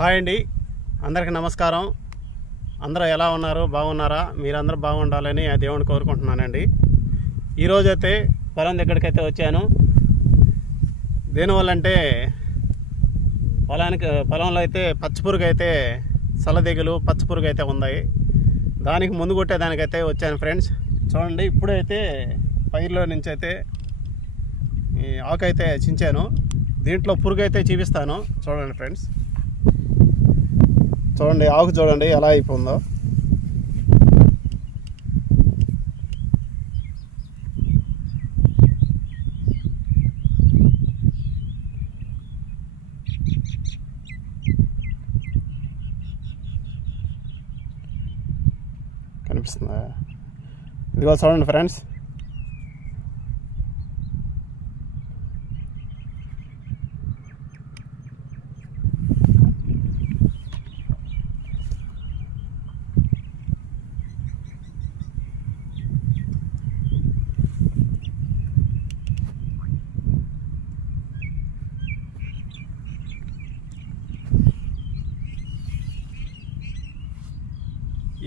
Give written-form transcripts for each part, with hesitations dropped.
Hi అండి, అందరికీ నమస్కారం. అందరూ ఎలా ఉన్నారు? బాగున్నారా? మీరందరూ బాగుండాలని ఆ దేవుని కోరుకుంటున్నానండి. ఈరోజైతే పొలం దగ్గరికైతే వచ్చాను. దేనివల్ల అంటే పొలంలో అయితే పచ్చిపురుగు అయితే సలదిగులు పచ్చిపురుగు అయితే ఉన్నాయి. దానికి ముందు కొట్టేదానికైతే వచ్చాను ఫ్రెండ్స్. చూడండి, ఇప్పుడైతే పైర్లో నుంచి అయితే ఆకు అయితే చించాను. దీంట్లో పురుగు అయితే చూపిస్తాను. చూడండి ఫ్రెండ్స్, చూడండి ఆకు చూడండి ఎలా అయిపోయిందో. కనిపిస్తుందా? ఇదిగో చూడండి ఫ్రెండ్స్,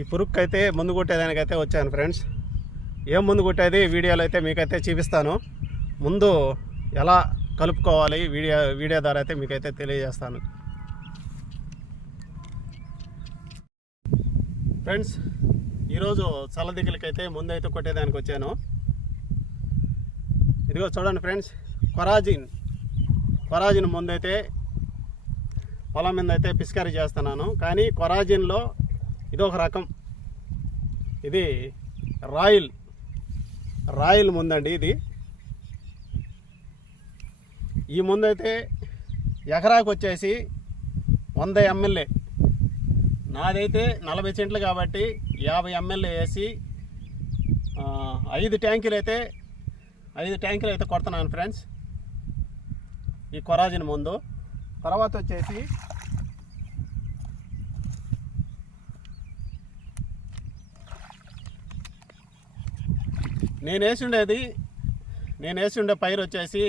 ఈ పురుగుకి అయితే ముందు కొట్టేదానికైతే వచ్చాను ఫ్రెండ్స్. ఏం ముందు కొట్టేది వీడియోలో అయితే మీకైతే చూపిస్తాను. ముందు ఎలా కలుపుకోవాలి వీడియో ద్వారా అయితే మీకైతే తెలియజేస్తాను ఫ్రెండ్స్. ఈరోజు చల్లదిగులకైతే ముందు అయితే కొట్టేదానికి వచ్చాను. ఇదిగో చూడండి ఫ్రెండ్స్, కొరాజిన్ ముందైతే పొలం మీద అయితే పిచికారీ చేస్తున్నాను. కానీ కొరాజిన్లో ఇది ఒక రకం, ఇది రాయిల్ ముందండి. ఇది ఈ ముందైతే ఎకరాకు వచ్చేసి 100 ml. నాదైతే 40 సెంట్లు కాబట్టి 50 ml వేసి 5 ట్యాంకులు అయితే కొడుతున్నాను ఫ్రెండ్స్ ఈ కొరాజిన్ ముందు. తర్వాత వచ్చేసి నేను వేసి ఉండే పైరు వచ్చేసి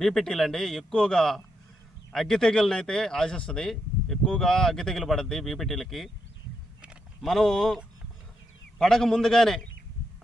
బీపీటీలు అండి. ఎక్కువగా అగ్గి తెగులను అయితే ఆశిస్తుంది, ఎక్కువగా అగ్గి తెగులు పడుద్ది బీపీటీలకి. మనం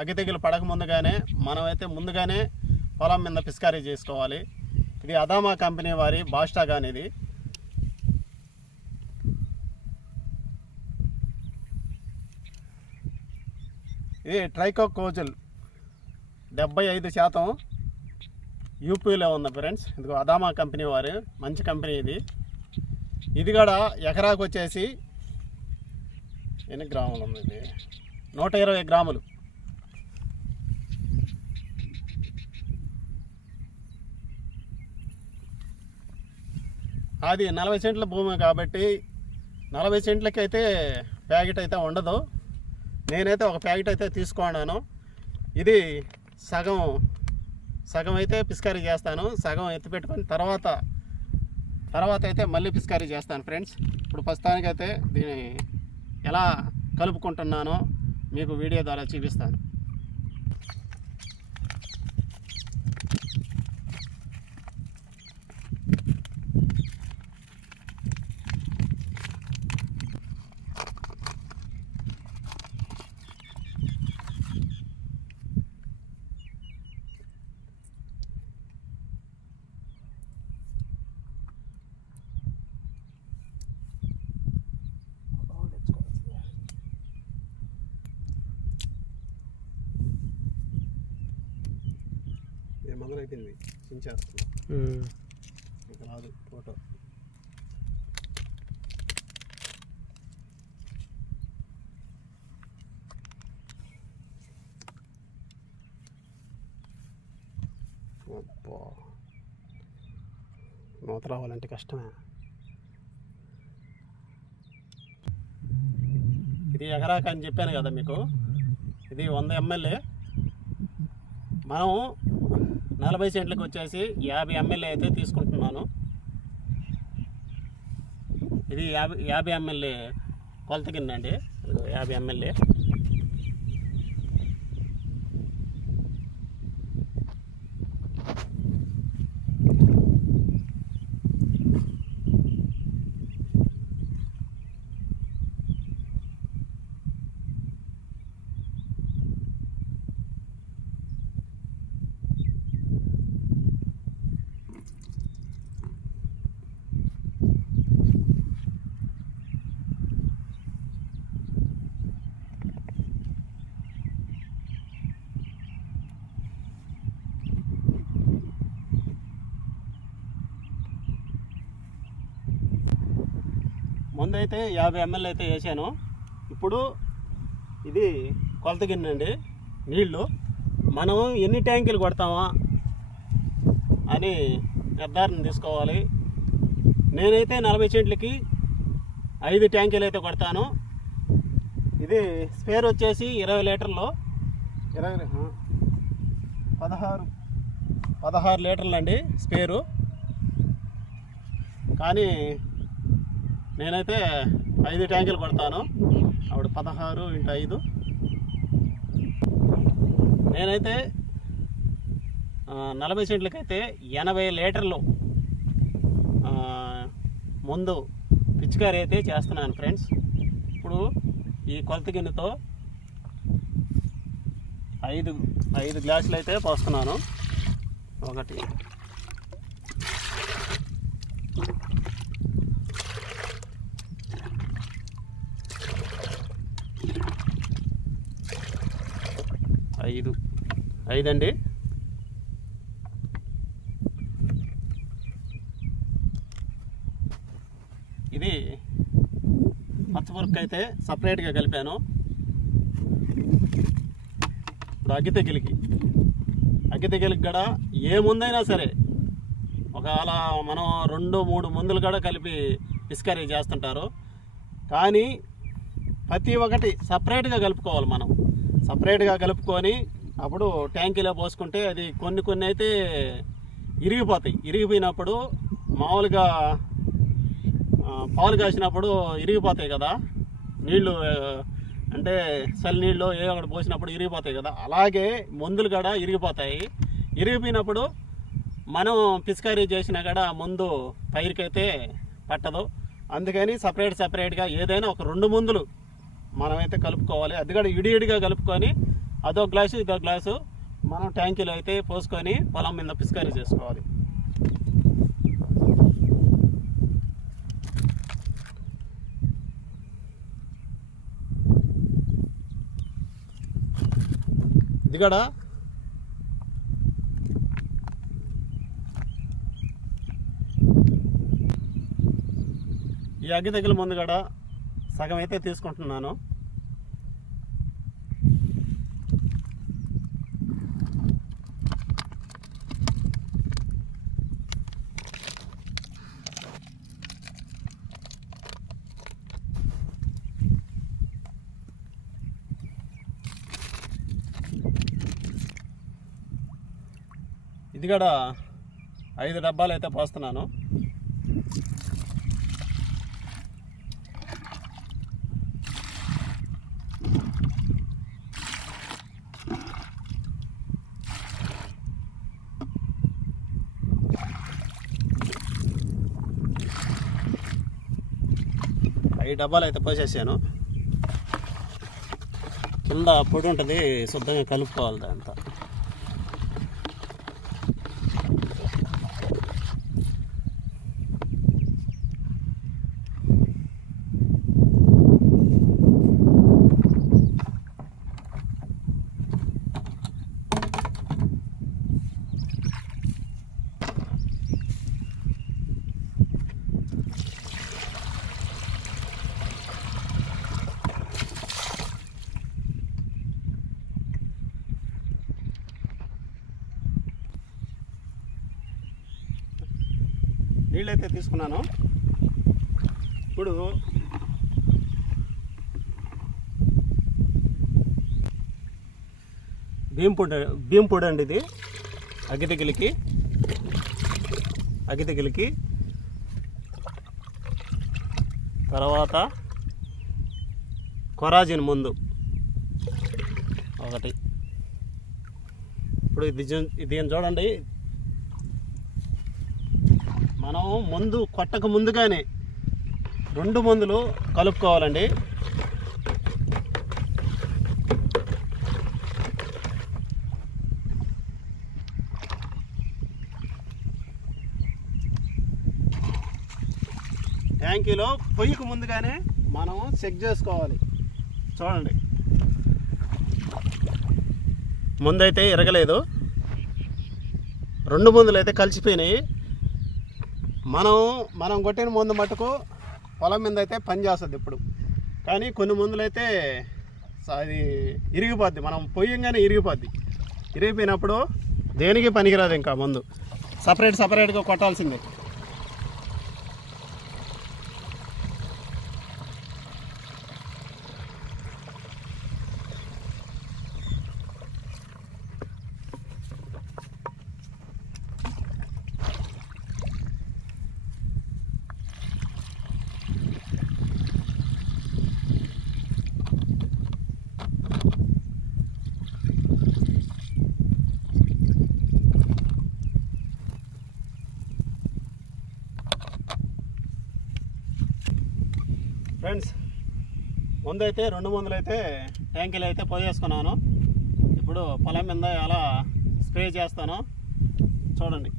అగ్గి తెగులు పడక ముందుగానే మనమైతే ముందుగానే పొలం మీద పిచికారీ చేసుకోవాలి. ఇది అదామా కంపెనీ వారి బాస్టాగాన్. ఇది ట్రైకోకోజల్ 75% యూపీలో ఉంది ఫ్రెండ్స్. ఇదిగో అదామా కంపెనీ వారు, మంచి కంపెనీ ఇది. ఇది కూడా ఎకరాకు వచ్చేసి ఎన్ని గ్రాములు ఉంది? ఇది 120 గ్రాములు. అది 40 సెంట్ల భూమి కాబట్టి 40 సెంట్లకి అయితే ప్యాకెట్ అయితే ఉండదు. నేనైతే ఒక ప్యాకెట్ అయితే తీసుకున్నాను. ఇది సగం అయితే పిచికారీ చేస్తాను, సగం ఎత్తిపెట్టుకొని తర్వాత అయితే మళ్ళీ పిచికారీ చేస్తాను ఫ్రెండ్స్. ఇప్పుడు ప్రస్తుతానికైతే దీన్ని ఎలా కలుపుకుంటున్నానో మీకు వీడియో ద్వారా చూపిస్తాను. మొదలైపోయింది చించేస్తున్నా, ఇంకా రాదు ఫోటో. మూత రావాలంటే కష్టమే. ఇది ఎకరాకు అని చెప్పాను కదా మీకు. ఇది 100 ml. మనం 40 సెంట్లకు వచ్చేసి 50 ml అయితే తీసుకుంటున్నాను. ఇది 50 ml కొలత గిన్నె అండి. 50 ml. ముందైతే 50 ml అయితే వేసాను. ఇప్పుడు ఇది కొలత గిన్నె అండి. నీళ్ళు మనం ఎన్ని ట్యాంకులు కొడతామా అని నిర్ధారణ తీసుకోవాలి. నేనైతే 40 సెంట్లకి 5 ట్యాంకులు అయితే కొడతాను. ఇది స్పేర్ వచ్చేసి 20 లీటర్లు 16 లీటర్లు అండి స్పేరు. కానీ నేనైతే 5 ట్యాంకులు కొడతాను. అప్పుడు 16 × 5. నేనైతే 40 సెంట్లకైతే 80 లీటర్లు ముందు పిచికారీ అయితే చేస్తున్నాను ఫ్రెండ్స్. ఇప్పుడు ఈ కొలత గిన్నెతో 5 గ్లాసులు అయితే పోస్తున్నాను. 1 5 అండి. ఇది పచ్చపురుగు అయితే సపరేట్గా కలిపాను. ఇప్పుడు అగ్గి తెగిలికి కూడా ఏ ముందైనా సరే ఒకవేళ మనం 2-3 మందులు కూడా కలిపి పిచికారీ చేస్తుంటారు. కానీ ప్రతి ఒక్కటి సపరేట్గా కలుపుకోవాలి. మనం సపరేట్గా కలుపుకొని అప్పుడు ట్యాంకీలో పోసుకుంటే అది కొన్ని అయితే ఇరిగిపోతాయి. ఇరిగిపోయినప్పుడు మామూలుగా పాలు కాసినప్పుడు ఇరిగిపోతాయి కదా, నీళ్ళు అంటే చలి నీళ్ళు ఏ ఒకటి పోసినప్పుడు ఇరిగిపోతాయి కదా, అలాగే మందులు కూడా ఇరిగిపోతాయి. ఇరిగిపోయినప్పుడు మనం పిచికారీ చేసినా కూడా ముందు పైరుకైతే పట్టదు. అందుకని సపరేట్గా ఏదైనా ఒక 2 మందులు మనమైతే కలుపుకోవాలి. అది కూడా ఇడిగా కలుపుకొని అదో గ్లాసు ఇదో గ్లాసు మనం ట్యాంకీలో అయితే పోసుకొని పొలం మీద పిచికారీ చేసుకోవాలి. ఇది కూడా ఈ అగ్గి తెగులు ముందు కూడా సగం అయితే తీసుకుంటున్నాను. ఇది కూడా 5 డబ్బాలు అయితే పోస్తున్నాను. ఈ డబ్బాలు అయితే పోసేసాను. కింద పొడి ఉంటుంది, శుద్ధంగా కలుపుకోవాలి దాంతో. నీళ్ళైతే తీసుకున్నాను. ఇప్పుడు బియ్యం పొడి అండి. ఇది అగ్గి తెగిలికి తర్వాత కొరాజిన్ ముందు 1. ఇప్పుడు ఇది చూడండి, మనం ముందు కొట్టక ముందుగానే 2 మందులు కలుపుకోవాలండి. ట్యాంకీలో పొయ్యికి ముందుగానే మనం చెక్ చేసుకోవాలి. చూడండి, ముందైతే ఇరగలేదు, 2 మందులు అయితే కలిసిపోయినాయి. మనం కొట్టిన మందు మటుకు పొలం మీద అయితే పని చేస్తుంది ఇప్పుడు. కానీ కొన్ని మందులు అయితే అది ఇరిగిపోద్ది, మనం పొయ్యంగానే ఇరిగిపోద్ది. ఇరిగిపోయినప్పుడు దేనికి పనికిరాదు, ఇంకా మందు సపరేట్గా కొట్టాల్సిందే. ఫ్రెండ్స్, ముందైతే 2 మందులు అయితే ట్యాంకీలు అయితే పోయేసుకున్నాను. ఇప్పుడు పొలం మీద అలా స్ప్రే చేస్తాను, చూడండి.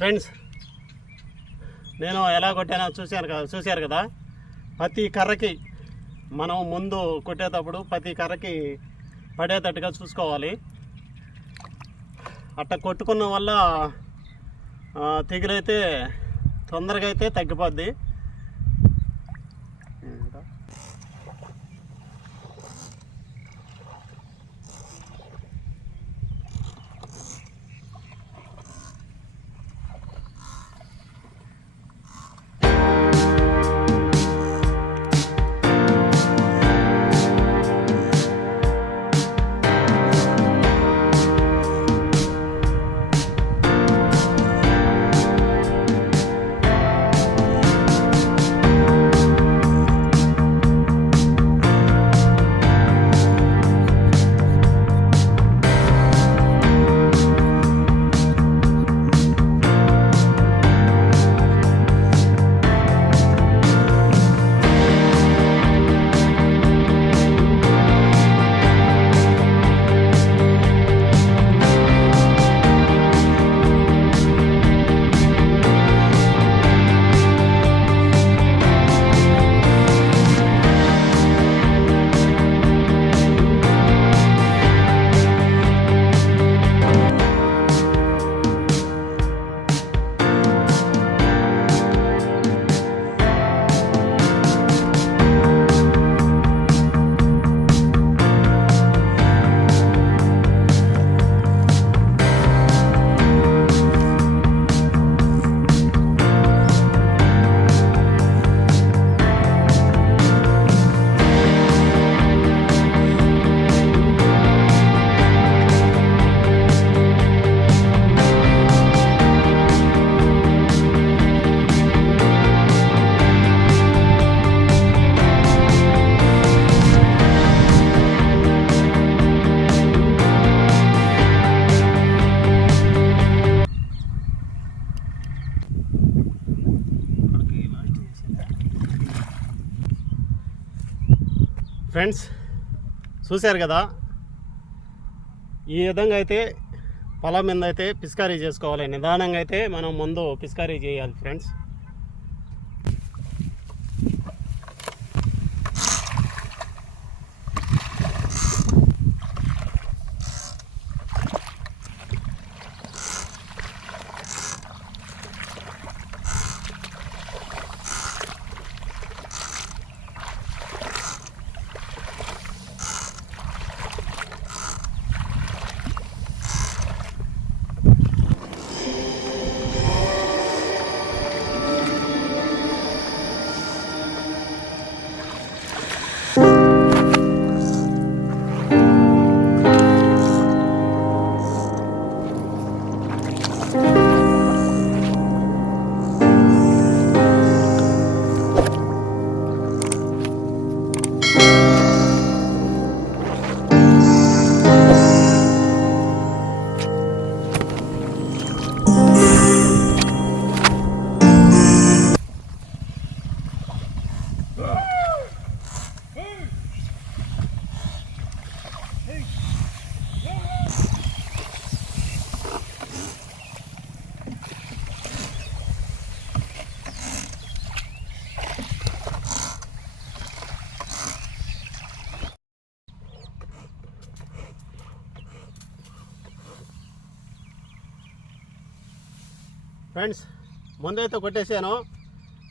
ఫ్రెండ్స్, నేను ఎలా కొట్టానో చూశారు కదా. ప్రతి కర్రకి మనం ముందు కొట్టేటప్పుడు ప్రతి కర్రకి పడేటట్టుగా చూసుకోవాలి. అట్ట కొట్టుకున్న వల్ల తెగులైతే తొందరగా అయితే తగ్గిపోద్ది. ఫ్రెండ్స్ చూశారు కదా, ఈ విధంగా అయితే పొలం మీద అయితే పిస్కారీ చేసుకోవాలి. నిదానంగా అయితే మనం ముందు పిస్కారీ చేయాలి ఫ్రెండ్స్. ఫ్రెండ్స్ ముందైతే కొట్టేసాను.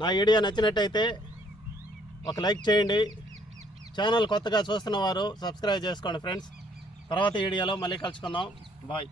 నా వీడియో నచ్చినట్టయితే ఒక లైక్ చేయండి. ఛానల్ కొత్తగా చూస్తున్న వారు సబ్స్క్రైబ్ చేసుకోండి ఫ్రెండ్స్. తర్వాత వీడియోలో మళ్ళీ కలుసుకుందాం. బాయ్.